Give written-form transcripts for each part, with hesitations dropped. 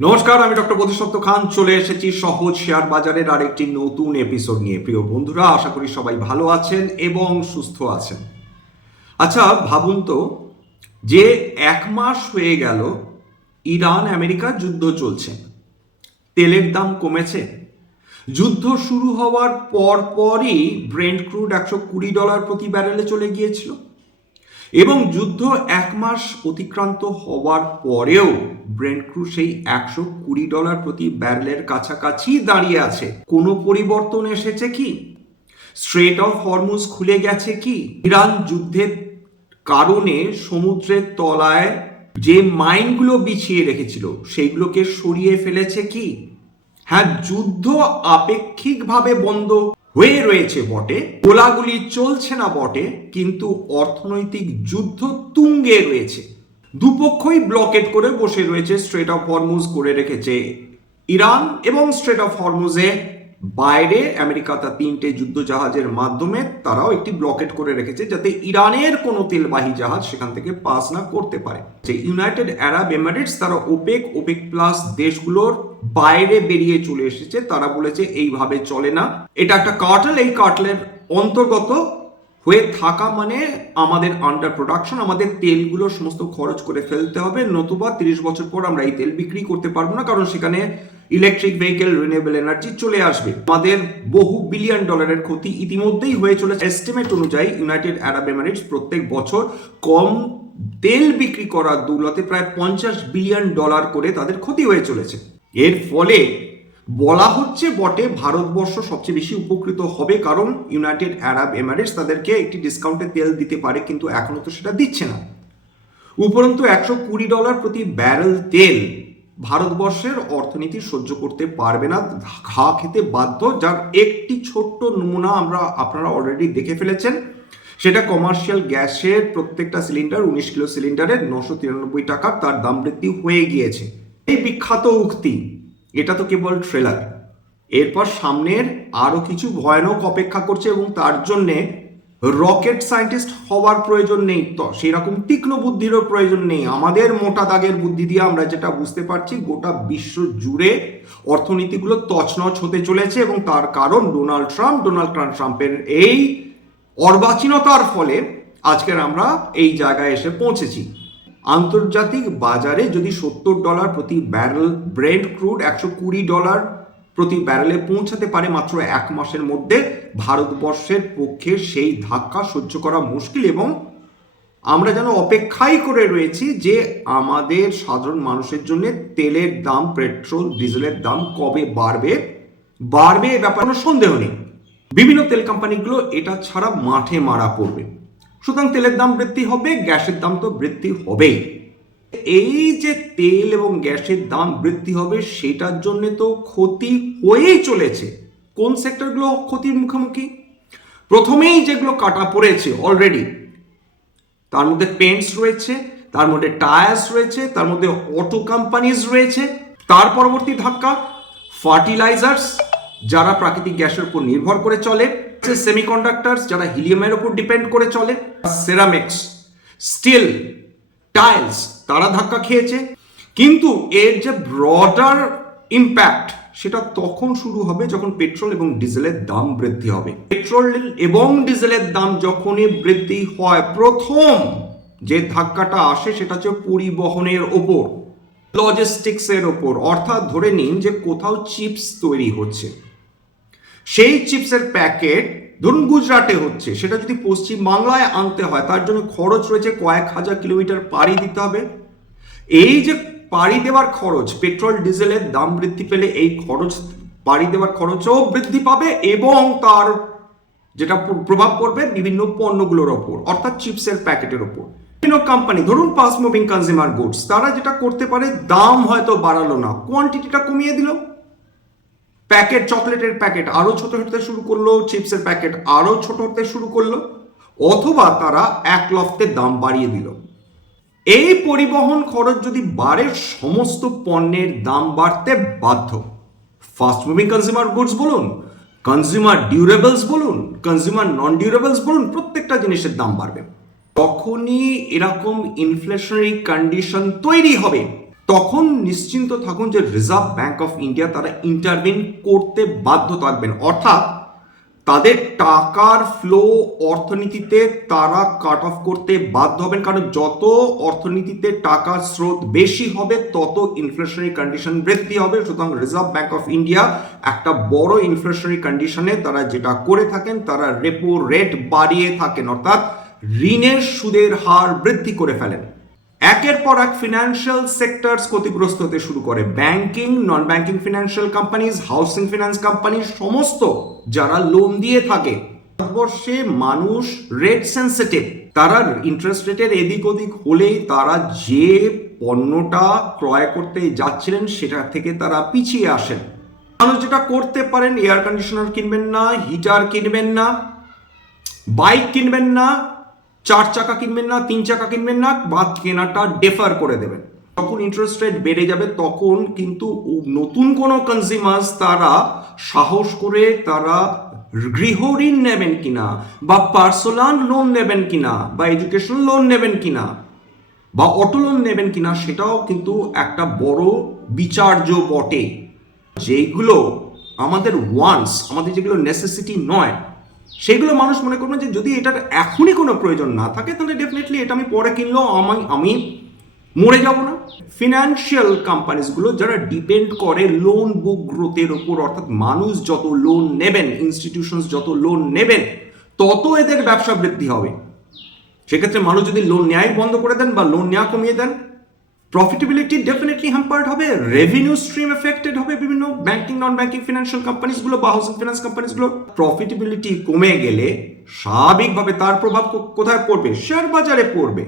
নমস্কার, আমি ডক্টর বোধিসত্ত্ব খান চলে এসেছি সহজ শেয়ার বাজারের আরেকটি নতুন এপিসোড নিয়ে। প্রিয় বন্ধুরা, আশা করি সবাই ভালো আছেন এবং সুস্থ আছেন। আচ্ছা, ভাবুন তো যে 1 মাস হয়ে গেল ইরান আমেরিকার যুদ্ধ চলছে, তেলের দাম কমেছে। যুদ্ধ শুরু হওয়ার পরই ব্রেন্ট ক্রুড $120 প্রতি ব্যারেলে চলে গিয়েছিল এবং যুদ্ধ 1 মাস অতিক্রান্ত হওয়ার পরেও ব্রেন্ট ক্রুড সেই $120 প্রতি ব্যারেলের কাছাকাছি দাঁড়িয়ে আছে। কোনো পরিবর্তন এসেছে কি? স্ট্রেট অফ হরমুজ খুলে গেছে কি? ইরান যুদ্ধের কারণে সমুদ্রের তলায় যে মাইনগুলো বিছিয়ে রেখেছিল সেইগুলোকে সরিয়ে ফেলেছে কি? হ্যাঁ, যুদ্ধ আপেক্ষিকভাবে বন্ধ হয়ে রয়েছে বটে, গোলাগুলি চলছে না বটে, কিন্তু অর্থনৈতিক যুদ্ধ তুঙ্গে রয়েছে। দুপক্ষই ব্লকেট করে বসে রয়েছে। স্ট্রেট অফ হরমুজ করে রেখেছে ইরান এবং স্ট্রেট অফ হরমুজে বাইরে আমেরিকা তার 3টে যুদ্ধ জাহাজের মাধ্যমে তারাও একটি ব্লকেট করে রেখেছে যাতে ইরানের কোনো তেলবাহী জাহাজ সেখান থেকে পাস না করতে পারে। যে ইউনাইটেড আরব এমিরেটস, তারা ওপেক প্লাস দেশগুলোর বাইরে বেরিয়ে চলে এসেছে। তারা বলেছে এইভাবে চলে না, এটা একটা কার্টেল, এই কার্টেলের অন্তর্গত হয়ে থাকা মানে আমাদের আন্ডার প্রোডাকশন, আমাদের তেলগুলো সমস্ত খরচ করে ফেলতে হবে, নতুবা 30 বছর পর আমরা এই তেল বিক্রি করতে পারবো না, কারণ সেখানে ইলেকট্রিক ভেহিকেল, রিনিউয়েবল এনার্জি চলে আসবে। আমাদের বহু বিলিয়ন ডলারের ক্ষতি ইতিমধ্যেই হয়ে চলেছে। এস্টিমেট অনুযায়ী ইউনাইটেড আরব এমিরেটস প্রত্যেক বছর কম তেল বিক্রি করার দৌলতে প্রায় $50 বিলিয়ন করে তাদের ক্ষতি হয়ে চলেছে। এর ফলে বলা হচ্ছে বটে ভারতবর্ষ সবচেয়ে বেশি উপকৃত হবে, কারণ ইউনাইটেড আরব এমিরেটস তাদেরকে একটি ডিসকাউন্টে তেল দিতে পারে, কিন্তু এখনো তো সেটা দিচ্ছে না। উপরন্তু $120 প্রতি ব্যারেল তেল ভারতবর্ষের অর্থনীতি সহ্য করতে পারবে না, ঘা খেতে বাধ্য। যার একটি ছোট্ট নমুনা আপনারা অলরেডি দেখে ফেলেছেন। সেটা কমার্শিয়াল গ্যাসের প্রত্যেকটা সিলিন্ডার, 19 কিলো সিলিন্ডারের $993 তার দাম বৃদ্ধি হয়ে গিয়েছে। এই বিখ্যাত উক্তি, এটা তো কেবল ট্রেলার। এরপর সামনের আরো কিছু ভয়ানক অপেক্ষা করছে এবং তার জন্যে রকেট সায়েন্টিস্ট হওয়ার প্রয়োজন নেই, তো সেই রকম তীক্ষ্ণ বুদ্ধিরও প্রয়োজন নেই। আমাদের মোটা দাগের বুদ্ধি দিয়ে আমরা যেটা বুঝতে পারছি, গোটা বিশ্ব জুড়ে অর্থনীতিগুলো তছনছ হতে চলেছে এবং তার কারণ ডোনাল্ড ট্রাম্পের এই অর্বাচীনতার ফলে আজকের আমরা এই জায়গায় এসে পৌঁছেছি। আন্তর্জাতিক বাজারে যদি $70 প্রতি ব্যারেল ব্রেন্ট ক্রুড $120 প্রতি ব্যারেলে পৌঁছাতে পারে মাত্র 1 মাসের মধ্যে, ভারতবর্ষের পক্ষে সেই ধাক্কা সহ্য করা মুশকিল। এবং আমরা যেন অপেক্ষাই করে রয়েছি যে আমাদের সাধারণ মানুষের জন্য তেলের দাম, পেট্রোল ডিজেলের দাম কবে বাড়বে এ ব্যাপারে কোনো সন্দেহ নেই। বিভিন্ন তেল কোম্পানিগুলো এটা ছাড়া মাঠে মারা পড়বে। সুতরাং তেলের দাম বৃদ্ধি হবে, গ্যাসের দাম তো বৃদ্ধি হবেই। এই যে তেল এবং গ্যাসের দাম বৃদ্ধি হবে, সেটার জন্য তো ক্ষতি হয়েই চলেছে। কোন সেক্টরগুলো ক্ষতির মুখোমুখি? প্রথমেই যেগুলো কাটা পড়েছে অলরেডি, তার মধ্যে পেন্টস রয়েছে, তার মধ্যে টায়ার্স রয়েছে, তার মধ্যে অটো কোম্পানিজ রয়েছে। তার পরবর্তী ধাক্কা ফার্টিলাইজার্স, যারা প্রাকৃতিক গ্যাসের উপর নির্ভর করে চলে, সেমিকন্ডাক্টরস, যারা হিলিয়ামের উপর ডিপেন্ড করে চলে, সেরামিক্স, স্টিল, টাইলস, তারা ধাক্কা খেয়েছে। কিন্তু এর যে ব্রডার ইম্প্যাক্ট সেটা তখন শুরু হবে যখন পেট্রোল এবং ডিজেলের দাম বৃদ্ধি হবে। পেট্রোল এবং ডিজেলের দাম যখনই বৃদ্ধি হয়, প্রথম যে ধাক্কাটা আসে সেটা হচ্ছে পরিবহনের ওপর, লজিস্টিক্সের ওপর। অর্থাৎ ধরে নিন যে কোথাও চিপস তৈরি হচ্ছে, সেই চিপসের প্যাকেট ধরুন গুজরাটে হচ্ছে, সেটা যদি পশ্চিম বাংলায় আনতে হয় তার জন্য খরচ রয়েছে কয়েক হাজার কিলোমিটার পাড়ি দিতে হবে। এই যে পাড়ি দেওয়ার খরচ, পেট্রোল ডিজেলের দাম বৃদ্ধি পেলে এই খরচ, পাড়ি দেওয়ার খরচও বৃদ্ধি পাবে এবং তার যেটা প্রভাব পড়বে বিভিন্ন পণ্যগুলোর ওপর, অর্থাৎ চিপসের প্যাকেটের ওপর। বিভিন্ন কোম্পানি, ধরুন ফাস্ট মুভিং কনজিউমার গুডস, তারা যেটা করতে পারে, দাম হয়তো বাড়ালো না, কোয়ান্টিটিটা কমিয়ে দিল। প্যাকেট, চকলেটের প্যাকেট আরো ছোট হতে শুরু করলো, চিপসের প্যাকেট আরো ছোট হতে শুরু করলো, অথবা তারা এক লফতে দাম বাড়িয়ে দিল। এই পরিবহন খরচ যদি বাড়ে, সমস্ত পণ্যের দাম বাড়তে বাধ্য। ফাস্ট মুভিং কনজিউমার গুডস বলুন, কনজিউমার ডিউরেবলস বলুন, কনজিউমার নন ডিউরেবলস বলুন, প্রত্যেকটা জিনিসের দাম বাড়বে। তখনই এরকম ইনফ্লেশনারি কন্ডিশন তৈরি হবে, তখন নিশ্চিন্ত থাকুন যে রিজার্ভ ব্যাংক অফ ইন্ডিয়া তারা ইন্টারভিন করতে বাধ্য থাকবেন, অর্থাৎ তাদের টাকার ফ্লো অর্থনীতিতে তারা কাট অফ করতে বাধ্য হবেন, কারণ যত অর্থনীতিতে টাকার স্রোত বেশি হবে তত ইনফ্লেশনারি কন্ডিশন বৃদ্ধি হবে। সুতরাং রিজার্ভ ব্যাংক অফ ইন্ডিয়া একটা বড় ইনফ্লেশনারি কন্ডিশনে তারা যেটা করে থাকেন, তারা রেপো রেট বাড়িয়ে থাকেন, অর্থাৎ ঋণের সুদের হার বৃদ্ধি করে ফেলেন। একের পর এক ফিনান্সিয়াল সেক্টরস ক্ষতিগ্রস্ত হতে শুরু করে, banking, non banking financial companies, housing finance company, সমস্ত যারা লোন দিয়ে থাকে। ভারতবর্ষে মানুষ রেট সেন্সিটিভ, তারা ইন্টারেস্ট রেটের এদিক ওদিক হলেই তারা যে পণ্যটা ক্রয় করতে যাচ্ছিলেন সেটা থেকে তারা পিছিয়ে আসেন। মানুষ যেটা করতে পারেন, এয়ার কন্ডিশনার কিনবেন না, হিটার কিনবেন না, বাইক কিনবেন না, 4 চাকা কিনবেন না, 3 চাকা কিনবেন না, বা কেনাটা ডেফার করে দেবেন। যখন ইন্টারেস্ট রেট বেড়ে যাবে তখন কিন্তু নতুন কোনো কনজিউমার্স তারা সাহস করে তারা গৃহ ঋণ নেবেন কিনা, বা পার্সোনাল লোন নেবেন কিনা, বা এডুকেশনাল লোন নেবেন কিনা, বা অটো লোন নেবেন কিনা, সেটাও কিন্তু একটা বড় বিচার্য বটে। যেগুলো আমাদের ওয়ান্টস, আমাদের যেগুলো নেসেসিটি নয়, সেগুলো মানুষ মনে করবেন যে যদি এটার এখনই কোনো প্রয়োজন না থাকে তাহলে ডেফিনেটলি এটা আমি পরে কিনলেও আমি মরে যাব না। ফিনান্সিয়াল কোম্পানিজগুলো যারা ডিপেন্ড করে লোন বুক গ্রোথের ওপর, অর্থাৎ মানুষ যত লোন নেবেন, ইনস্টিটিউশনস যত লোন নেবেন, তত এদের ব্যবসা বৃদ্ধি হবে। সেক্ষেত্রে মানুষ যদি লোন নেওয়াই বন্ধ করে দেন বা লোন নেওয়া কমিয়ে দেন, প্রফিটেবিলিটি ডেফিনেটলি হ্যাম্পার্ড হবে, রেভিনিউ স্ট্রিম এফেক্টেড হবে। বিভিন্ন ব্যাংকিং, নন ব্যাংকিং ফিনান্সিয়াল কোম্পানিজগুলো বা হাউসিং ফিনান্স কোম্পানিজগুলো প্রফিটেবিলিটি কমে গেলে স্বাভাবিকভাবে তার প্রভাব কোথায় পড়বে? শেয়ার বাজারে পড়বে,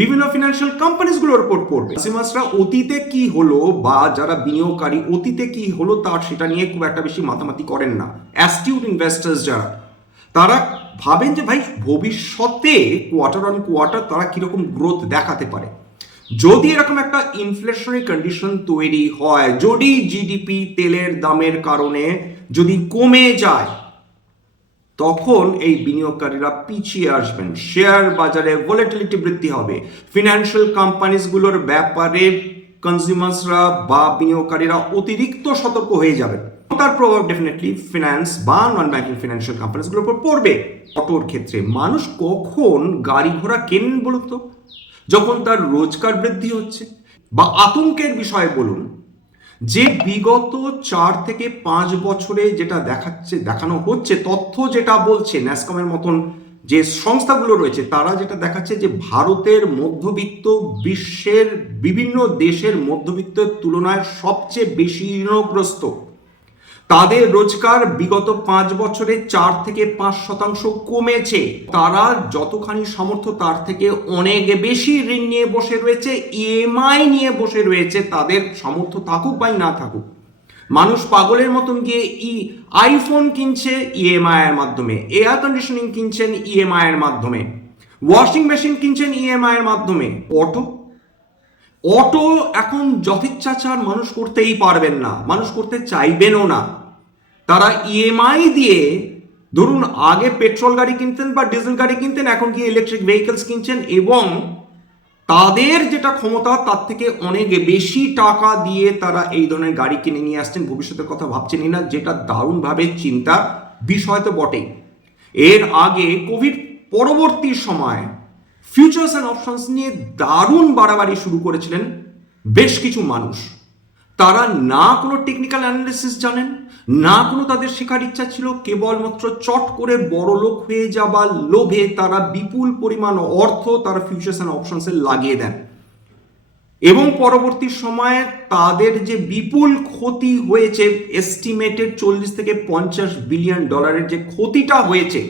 বিভিন্ন ফিনান্সিয়াল কোম্পানিজগুলোর উপর পড়বে। কনজিউমার্সরা অতীতে কি হলো বা যারা বিনিয়োগকারী অতীতে কি হলো তার সেটা নিয়ে খুব একটা বেশি মাতামাতি করেন না। অ্যাস্টিউট ইনভেস্টার্স যারা, তারা ভাবেন যে ভাই ভবিষ্যতে কোয়ার্টার অন কোয়ার্টার তারা কিরকম গ্রোথ দেখাতে পারে। যদি এরকম একটা ইনফ্লেশনারি কন্ডিশন তৈরি হয়, যদি জিডিপি তেলের দামের কারণে যদি কমে যায়, তখন এই বিনিয়োগকারীরা পিছিয়ে আসবেন, শেয়ার বাজারে ভোলাটিলিটি বৃদ্ধি হবে, ফিনান্সিয়াল কোম্পানিজগুলোর ব্যাপারে কনজিউমার্সরা বা বিনিয়োগকারীরা অতিরিক্ত সতর্ক হয়ে যাবেন। তার প্রভাব ডেফিনেটলি ফিনান্স বা নন ব্যাংকিং ফিনান্সিয়াল কোম্পানিজগুলোর উপর পড়বে। অটোর ক্ষেত্রে মানুষ কখন গাড়ি ঘোড়া কেনেন বলুন তো? যখন তার রোজগার বৃদ্ধি হচ্ছে। বা আতঙ্কের বিষয় বলুন, যে বিগত 4 থেকে 5 বছরে যেটা দেখানো হচ্ছে, তথ্য যেটা বলছে, ন্যাসকমের মতন যে সংস্থাগুলো রয়েছে তারা যেটা দেখাচ্ছে যে ভারতের মধ্যবিত্ত বিশ্বের বিভিন্ন দেশের মধ্যবিত্তের তুলনায় সবচেয়ে বেশি ঋণগ্রস্ত। তাদের রোজগার বিগত 5 বছরে 4 থেকে 5% কমেছে। তারা যতখানি সামর্থ্য তার থেকে অনেক বেশি ঋণ নিয়ে বসে রয়েছে, ইএমআই নিয়ে বসে রয়েছে। তাদের সামর্থ্য থাকুক বা না থাকুক, মানুষ পাগলের মতন গিয়ে আইফোন কিনছে ইএমআই এর মাধ্যমে, এয়ার কন্ডিশনিং কিনছেন ইএমআই এর মাধ্যমে, ওয়াশিং মেশিন কিনছেন ইএমআই এর মাধ্যমে। অটো এখন যথেচ্ছাচার মানুষ করতেই পারবেন না, মানুষ করতে চাইবেনও না। তারা ইএমআই দিয়ে, ধরুন আগে পেট্রোল গাড়ি কিনতেন বা ডিজেল গাড়ি কিনতেন, এখন গিয়ে ইলেকট্রিক ভেহিকলস কিনছেন, এবং তাদের যেটা ক্ষমতা তার থেকে অনেক বেশি টাকা দিয়ে তারা এই ধরনের গাড়ি কিনে নিয়ে আসছেন, ভবিষ্যতের কথা ভাবছেনই না, যেটা দারুণভাবে চিন্তার বিষয় তো বটেই। এর আগে কোভিড পরবর্তী সময় ফিউচার্স অ্যান্ড অপশনস নিয়ে দারুণ বাড়াবাড়ি শুরু করেছিলেন বেশ কিছু মানুষ। তারা না কোনো টেকনিক্যাল অ্যানালিসিস জানেন, না কোনো তাদের শেখার ইচ্ছা ছিল, কেবলমাত্র চট করে বড় লোক হয়ে যাবার লোভে তারা বিপুল পরিমাণ অর্থ তারা ফিউচার্স অ্যান্ড অপশনসে লাগিয়ে দেন, এবং পরবর্তী সময়ে তাদের যে বিপুল ক্ষতি হয়েছে, এস্টিমেটেড 40 থেকে 50 বিলিয়ন ডলারের যে ক্ষতিটা হয়েছে,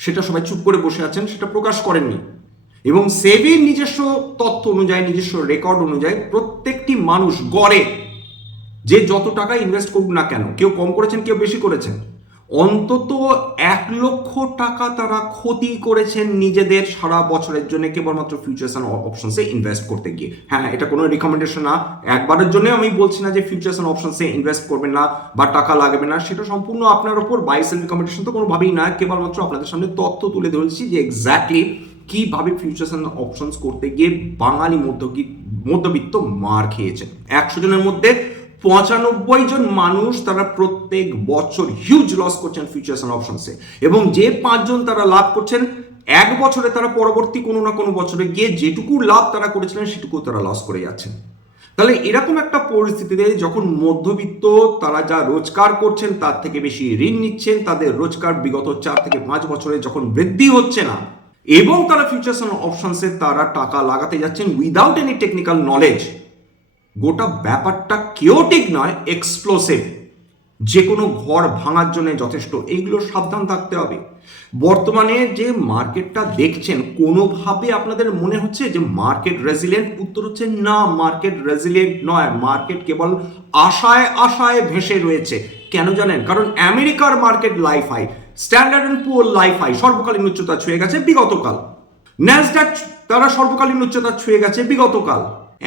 সেটা সবাই চুপ করে বসে আছেন, সেটা প্রকাশ করেননি। এবং সেবির নিজস্ব তথ্য অনুযায়ী, নিজস্ব রেকর্ড অনুযায়ী, প্রত্যেকটি মানুষ গড়ে যে যত টাকা ইনভেস্ট করুক না কেন, কেউ কম করেছেন কেউ বেশি করেছেন, অন্তত 1 লক্ষ টাকা তারা ক্ষতি করেছেন নিজেদের সারা বছরের জন্য কেবলমাত্র ফিউচার্স অ্যান্ড অপশনসে ইনভেস্ট করতে গিয়ে। হ্যাঁ, এটা কোনো রিকমেন্ডেশন না, একবারের জন্য আমি বলছি না যে ফিউচার্স অ্যান্ড অপশনসে ইনভেস্ট করবেন না বা টাকা লাগবে না, সেটা সম্পূর্ণ আপনার উপর। বাই সেল রিকমেন্ডেশন তো কোনোভাবেই না, কেবলমাত্র আপনাদের সামনে তথ্য তুলে ধরেছি যে এক্স্যাক্টলি কিভাবে ফিউচার্স অ্যান্ড অপশনস করতে গিয়ে বাঙালি মধ্যবিত্ত মার খেয়েছেন। 100 জনের মধ্যে 95 জন মানুষ তারা প্রত্যেক বছর হিউজ লস করছেন ফিউচার্স অ্যান্ড অপশনসে, এবং যে 5 জন তারা লাভ করছেন, এক বছরে তারা পরবর্তী কোনো না কোনো বছরে গিয়ে যেটুকু লাভ তারা করেছিলেন সেটুকু তারা লস করে যাচ্ছেন। তাহলে এরকম একটা পরিস্থিতিতে যখন মধ্যবিত্ত তারা যা রোজগার করছেন তার থেকে বেশি ঋণ নিচ্ছেন, তাদের রোজগার বিগত 4 থেকে 5 বছরে যখন বৃদ্ধি হচ্ছে না, এবং তারা ফিউচার্স অ্যান্ড অপশনসে তারা টাকা লাগাতে যাচ্ছেন উইদাউট এনি টেকনিক্যাল নলেজ, গোটা ব্যাপারটা কেওটিক নয়, এক্সপ্লোসিভ, যে কোনো ঘর ভাঙার জন্য যথেষ্ট। এইগুলো সাবধান থাকতে হবে। বর্তমানে যে মার্কেটটা দেখছেন, কোনোভাবে আপনাদের মনে হচ্ছে যে মার্কেট রেজিলিয়েন্ট? উত্তর হচ্ছে না, মার্কেট রেজিলিয়েন্ট নয়। মার্কেট কেবল আশায় আশায় ভেসে রয়েছে। কেন জানেন? কারণ আমেরিকার market life high, standard and poor life high, সর্বকালীন উচ্চতা ছুঁয়ে গেছে বিগতকাল। ন্যাসডাক তারা সর্বকালীন উচ্চতা ছুঁয়ে গেছে বিগতকাল।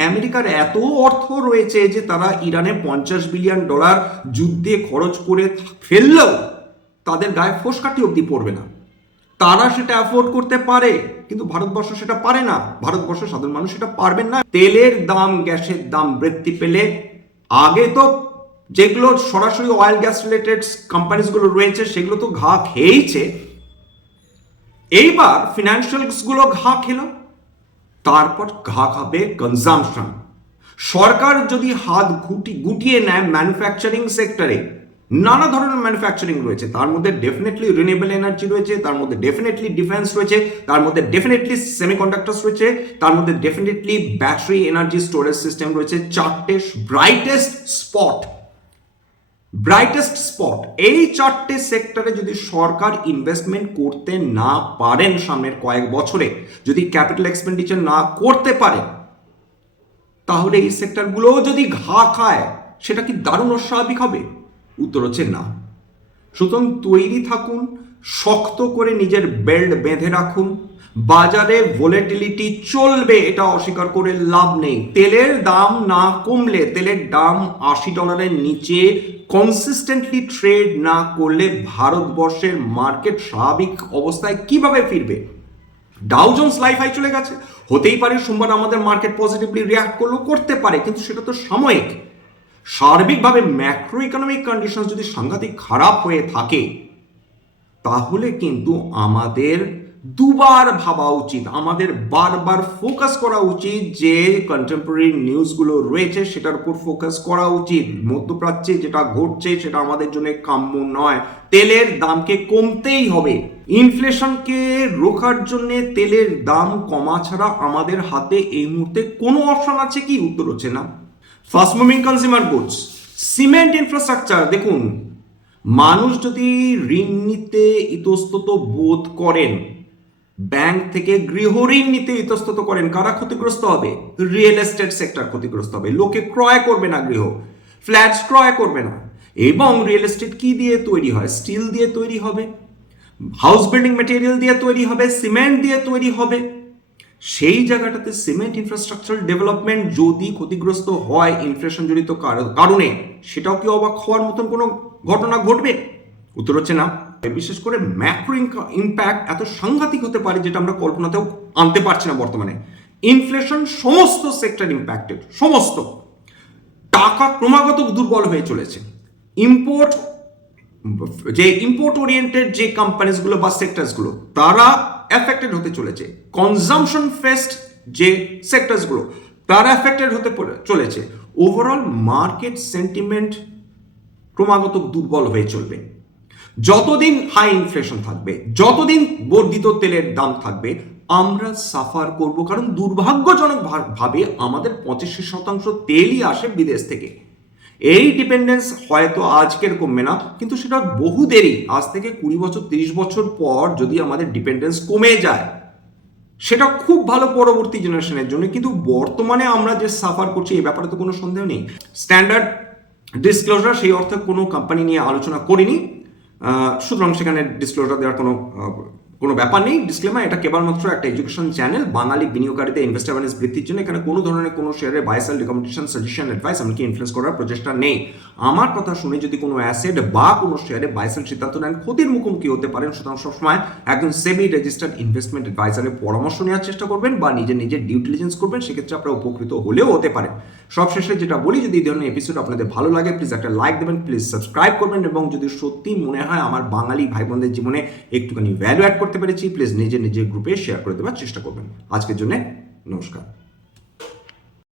আমেরিকার এত অর্থ রয়েছে যে তারা ইরানে $50 বিলিয়ন যুদ্ধে খরচ করে ফেললেও তাদের গায়ে ফোসকাটি অবধি পড়বে না। তারা সেটা অ্যাফোর্ড করতে পারে, কিন্তু ভারতবর্ষ সেটা পারে না। ভারতবর্ষের সাধারণ মানুষ সেটা পারবেন না। তেলের দাম, গ্যাসের দাম বৃদ্ধি পেলে আগে তো যেগুলো সরাসরি অয়েল গ্যাস রিলেটেড কোম্পানিজগুলো রয়েছে সেগুলো তো ঘা খেয়েইছে, এইবার ফিনান্সিয়ালসগুলো ঘা খেলো, তারপর ঘা খাবে কনজাম্পশন। সরকার যদি হাত গুটিয়ে নেয় ম্যানুফ্যাকচারিং সেক্টরে, নানা ধরনের ম্যানুফ্যাকচারিং রয়েছে, তার মধ্যে ডেফিনেটলি রিনিউয়েবল এনার্জি রয়েছে, তার মধ্যে ডেফিনেটলি ডিফেন্স রয়েছে, তার মধ্যে ডেফিনেটলি সেমিকন্ডাক্টরস রয়েছে, তার মধ্যে definitely battery energy storage system রয়েছে। চারটে ব্রাইটেস্ট স্পট, এই চারটে সেক্টরে যদি সরকার ইনভেস্টমেন্ট করতে না পারেন সামনের কয়েক বছরে, যদি ক্যাপিটাল এক্সপেন্ডিচার না করতে পারে, তাহলে এই সেক্টরগুলোও যদি ঘা খায়, সেটা কি দারুণ অস্বাভাবিক হবে? উত্তর হচ্ছে না। সুতরাং তৈরি থাকুন, শক্ত করে নিজের বেল্ট বেঁধে রাখুন। বাজারে ভোলেটিলিটি চলবে, এটা অস্বীকার করে লাভ নেই। তেলের দাম না কমলে, তেলের দাম $80 নিচে কনসিস্টেন্টলি ট্রেড না করলে ভারতবর্ষের মার্কেট স্বাভাবিক অবস্থায় কিভাবে ফিরবে? ডাউ জোন্স লাইফ হাই চলে গেছে, হতেই পারে সোমবার আমাদের মার্কেট পজিটিভলি রিয়াক্ট করলো, করতে পারে, কিন্তু সেটা তো সাময়িক। সার্বিকভাবে ম্যাক্রো ইকোনমিক কন্ডিশন যদি সাংঘাতিক খারাপ হয়ে থাকে, তাহলে কিন্তু আমাদের দুবার ভাবা উচিত, আমাদের বারবার ফোকাস করা উচিত, যে কন্টেম্পোরারি নিউজগুলো রয়েছে সেটার উপর ফোকাস করা উচিত। মধ্যপ্রাচ্যে যেটা ঘটছে সেটা আমাদের জন্য কাম্য নয়। তেলের দামকে কমতেই হবে। ইনফ্লেশনকে রোখার জন্য তেলের দাম কমা ছাড়া আমাদের হাতে এই মুহূর্তে কোনো অপশন আছে কি? উত্তর হচ্ছে না। Fast moving consumer goods, cement infrastructure, দেখুন, মানুষ যদি ঋণ নিতে ইতস্তত বোধ করেন, ব্যাংক থেকে গৃহ ঋণ নিতে ইতস্তত করেন, কারা ক্ষতিগ্রস্ত হবে? রিয়েল এস্টেট সেক্টর ক্ষতিগ্রস্ত হবে। লোকে ক্রয় করবে না, গৃহ ফ্ল্যাটস ক্রয় করবে না। এবং রিয়েল এস্টেট কি দিয়ে তৈরি হয়? স্টিল দিয়ে তৈরি হবে, হাউস বিল্ডিং ম্যাটেরিয়াল দিয়ে তৈরি হবে, সিমেন্ট দিয়ে তৈরি হবে। সেই জায়গাটাতে সিমেন্ট ইনফ্রাস্ট্রাকচার ডেভেলপমেন্ট যদি ক্ষতিগ্রস্ত হয় ইনফ্লেশন জনিত কারণে, সেটাও কি অবাক হওয়ার মতন কোনো ঘটনা ঘটবে? উত্তর হচ্ছে না। বিশেষ করে ম্যাক্রো ইম্প্যাক্ট এত সাংঘাতিক হতে পারে যেটা আমরা কল্পনাতেও আনতে পারছি না বর্তমানে। ইনফ্লেশন সমস্ত সেক্টর ইম্প্যাক্টেড, সমস্ত। টাকা ক্রমাগত দুর্বল হয়ে চলেছে। ইম্পোর্ট ওরিয়েন্টেড যে কোম্পানিজগুলো বা সেক্টরসগুলো, তারা এফেক্টেড হতে চলেছে। কনজাম্পশন ফেস্ট যে সেক্টরসগুলো, তারা এফেক্টেড হতে চলেছে। ওভারঅল মার্কেট সেন্টিমেন্ট ক্রমাগত দুর্বল হয়ে চলবে। যতদিন হাই ইনফ্লেশন থাকবে, যতদিন বর্ধিত তেলের দাম থাকবে, আমরা সাফার করব। কারণ দুর্ভাগ্যজনক ভাবে আমাদের 85% তেলই আসে বিদেশ থেকে। এই ডিপেন্ডেন্স হয়তো আজকের কমবে না, কিন্তু সেটা বহু দেরি, আজ থেকে 20 বছর 30 বছর পর যদি আমাদের ডিপেন্ডেন্স কমে যায়, সেটা খুব ভালো পরবর্তী জেনারেশনের জন্য। কিন্তু বর্তমানে আমরা যে সাফার করছি এই ব্যাপারে তো কোনো সন্দেহ নেই। স্ট্যান্ডার্ড ডিসক্লোজার সেই অর্থে কোনো কোম্পানি নিয়ে আলোচনা করিনি, সুতরাং সেখানে ডিসক্লোজার দেওয়ার কোনো কোনো ব্যাপার নেই, ডিসক্লেমার, এটা কেবলমাত্র একটা এডুকেশন চ্যানেল। বাঙালি বিনিয়োগকারীদের ইনভেস্ট অ্যাওয়ারনেস বৃদ্ধির জন্য এখানে কোনো ধরনের কোনো শেয়ারের buy sell recommendation, suggestion, advice এমনকি ইনফ্লুয়েন্স করার প্রচেষ্টা নেই। আমার কথা শুনে যদি কোনো অ্যাসেট বা কোনো শেয়ারে বাই সেল সিদ্ধান্ত নেন, ক্ষতির মুখোমুখি হতে পারেন। সুতরাং সবসময় একজন সেবি রেজিস্টার্ড ইনভেস্টমেন্ট অ্যাডভাইজারের পরামর্শ নেওয়ার চেষ্টা করবেন বা নিজের ডিউ ডিলিজেন্স করবেন, সেক্ষেত্রে আপনারা উপকৃত হলেও হতে পারেন। সবশেষে যেটা বলি, যদি এই ধরনের এপিসোড আপনাদের ভালো লাগে প্লিজ একটা লাইক দেবেন, প্লিজ সাবস্ক্রাইব করবেন, এবং যদি সত্যি মনে হয় আমার বাঙালি ভাই বোনদের জীবনে একটুখানি ভ্যালু অ্যাড করতে পেরেছি, প্লিজ নিজের গ্রুপে শেয়ার করে দেওয়ার চেষ্টা করবেন। আজকের জন্য নমস্কার।